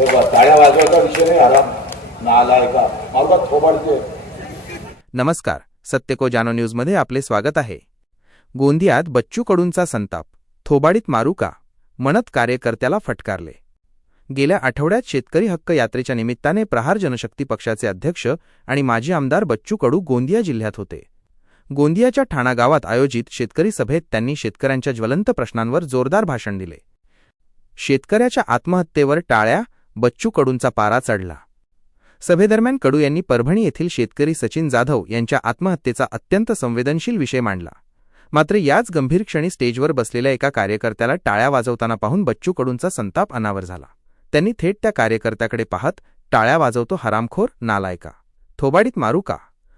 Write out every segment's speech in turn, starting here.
टाळ्या वाजवायचा विषय नाही आराम. मला थोबाडते नमस्कार. सत्यको जानो न्यूजमध्ये आपले स्वागत आहे. गोंदियात बच्चू कडूंचा संताप. थोबाडीत मारू का म्हणत कार्यकर्त्याला फटकारले. गेल्या आठवड्यात शेतकरी हक्क यात्रेच्या निमित्ताने प्रहार जनशक्ती पक्षाचे अध्यक्ष आणि माजी आमदार बच्चू कडू गोंदिया जिल्ह्यात होते. गोंदियाच्या ठाणा गावात आयोजित शेतकरी सभेत त्यांनी शेतकऱ्यांच्या ज्वलंत प्रश्नांवर जोरदार भाषण दिले. शेतकऱ्याच्या आत्महत्येवर टाळ्या बच्चू कडूंचा पारा चढला. सभेदरम्यान कडू यांनी परभणी येथील शेतकरी सचिन जाधव यांच्या आत्महत्येचा अत्यंत संवेदनशील विषय मांडला. मात्र याच गंभीर क्षणी स्टेजवर बसलेल्या एका कार्यकर्त्याला टाळ्या वाजवताना पाहून बच्चू कडूंचा संताप अनावर झाला. त्यांनी थेट त्या कार्यकर्त्याकडे पाहत टाळ्या वाजवतो हरामखोर नालायका. थोबाडीत मारू का?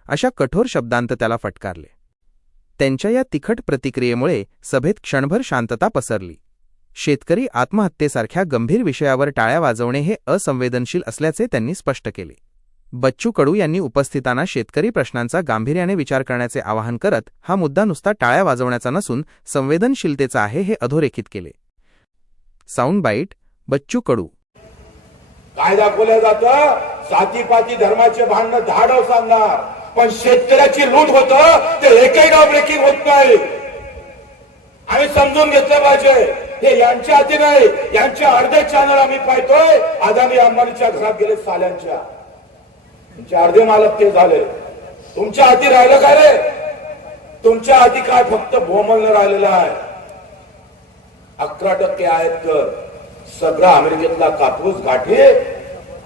अशा कठोर शब्दांत त्याला फटकारले. त्यांच्या या तिखट प्रतिक्रियेमुळे सभेत क्षणभर शांतता पसरली. शेतकरी आत्महत्येसारख्या गंभीर विषयावर टाळ्या वाजवणे हे असंवेदनशील असल्याचे त्यांनी स्पष्ट केले. बच्चू कडू यांनी उपस्थितांना शेतकरी प्रश्नांचा गांभीर्याने विचार करण्याचे आवाहन करत हा मुद्दा नुसता टाळ्या वाजवण्याचा नसून संवेदनशीलतेचा आहे हे अधोरेखित केले. Sound byte Bachchu Kadu. काय दाखवलं जातं? जातीपाती धर्माचे भांडणं धाडव सांगणार. पण शेतकऱ्याची लूट होत ते एकही गाव ब्रेकिंग होत नाही. आम्ही समजून घेतलं पाहिजे. हे यांच्या हाती नाही यांच्या अर्धे चॅनल आम्ही पाहतोय. आदानी अंबानीच्या घरात गेले साल्यांच्या. तुमचे अर्धे मालक ते झाले. तुमच्या हाती राहिलं काय रे? तुमच्या हाती काय फक्त भोमलनं राहिलेलं आहे? अकरा टक्के आहेत तर सगळा अमेरिकेतला कापूस गाठी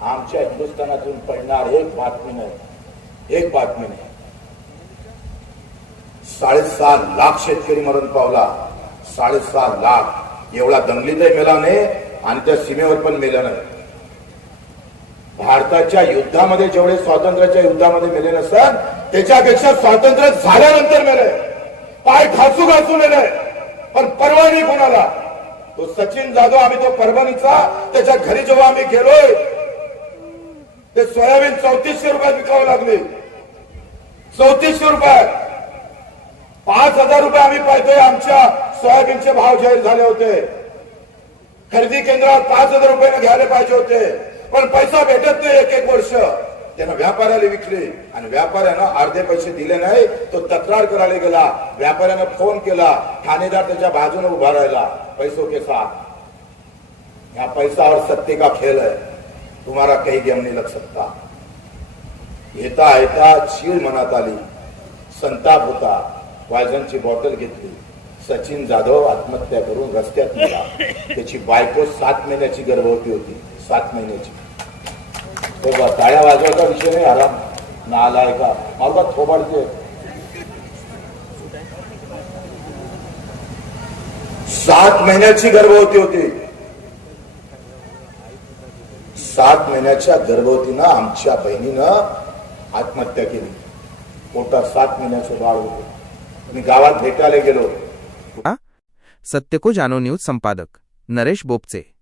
आमच्या हिंदुस्थानातून पडणार एक बातमी नाही. एक बातमी नाही. साडेसात लाख शेतकरी मरण पावला. साडेसात लाख. एवढा दंगलीतही मेला नाही आणि त्या सीमेवर पण मेला नाही भारताच्या युद्धामध्ये जेवढे स्वातंत्र्याच्या युद्धामध्ये मेले नसतात त्याच्यापेक्षा स्वातंत्र्य झाल्यानंतर मेले. पाय घासू घासू मेले पण परवा नाही कोणाला. तो सचिन जाधव आम्ही तो परभणीचा त्याच्या घरी जेव्हा आम्ही गेलोय ते सोयाबीन चौतीसशे रुपयात विकावं लागले. चौतीसशे रुपयात. पाच हजार रुपये आम्ही पाहतोय आमच्या सोयाबीनचे भाव जाहीर झाले होते. खरेदी केंद्रात पाच हजार रुपयाने घ्यायला पाहिजे होते. पण पैसा भेटत नाही एक एक वर्ष. त्यानं व्यापाऱ्याला विकले आणि व्यापाऱ्यानं अर्धे पैसे दिले नाही तो तक्रार करायला गेला. व्यापाऱ्यानं फोन केला. ठाणेदार त्याच्या बाजूने उभा राहिला. पैसो के साथ. या पैसा और सत्य का खेल है तुम्हारा काही गेम नाही लग सकता येता येता चीड मनात आली. संताप होता. वायझनची बॉटल घेतली. सचिन जाधव आत्महत्या करून रस्त्यात गेला. त्याची बायको सात महिन्याची गर्भवती होती. सात महिन्याची. तेव्हा टाळ्या वाजवायचा विषय नाही आराम. नालाय का मला थोबाडते सात महिन्याची गर्भवती होती. सात महिन्याच्या गर्भवतीनं आमच्या बहिणीनं आत्महत्या केली. पोटात सात महिन्याचं बाळ होतं. मी गावात भेटायला गेलो. सत्य को जानो न्यूज संपादक नरेश बोपचे।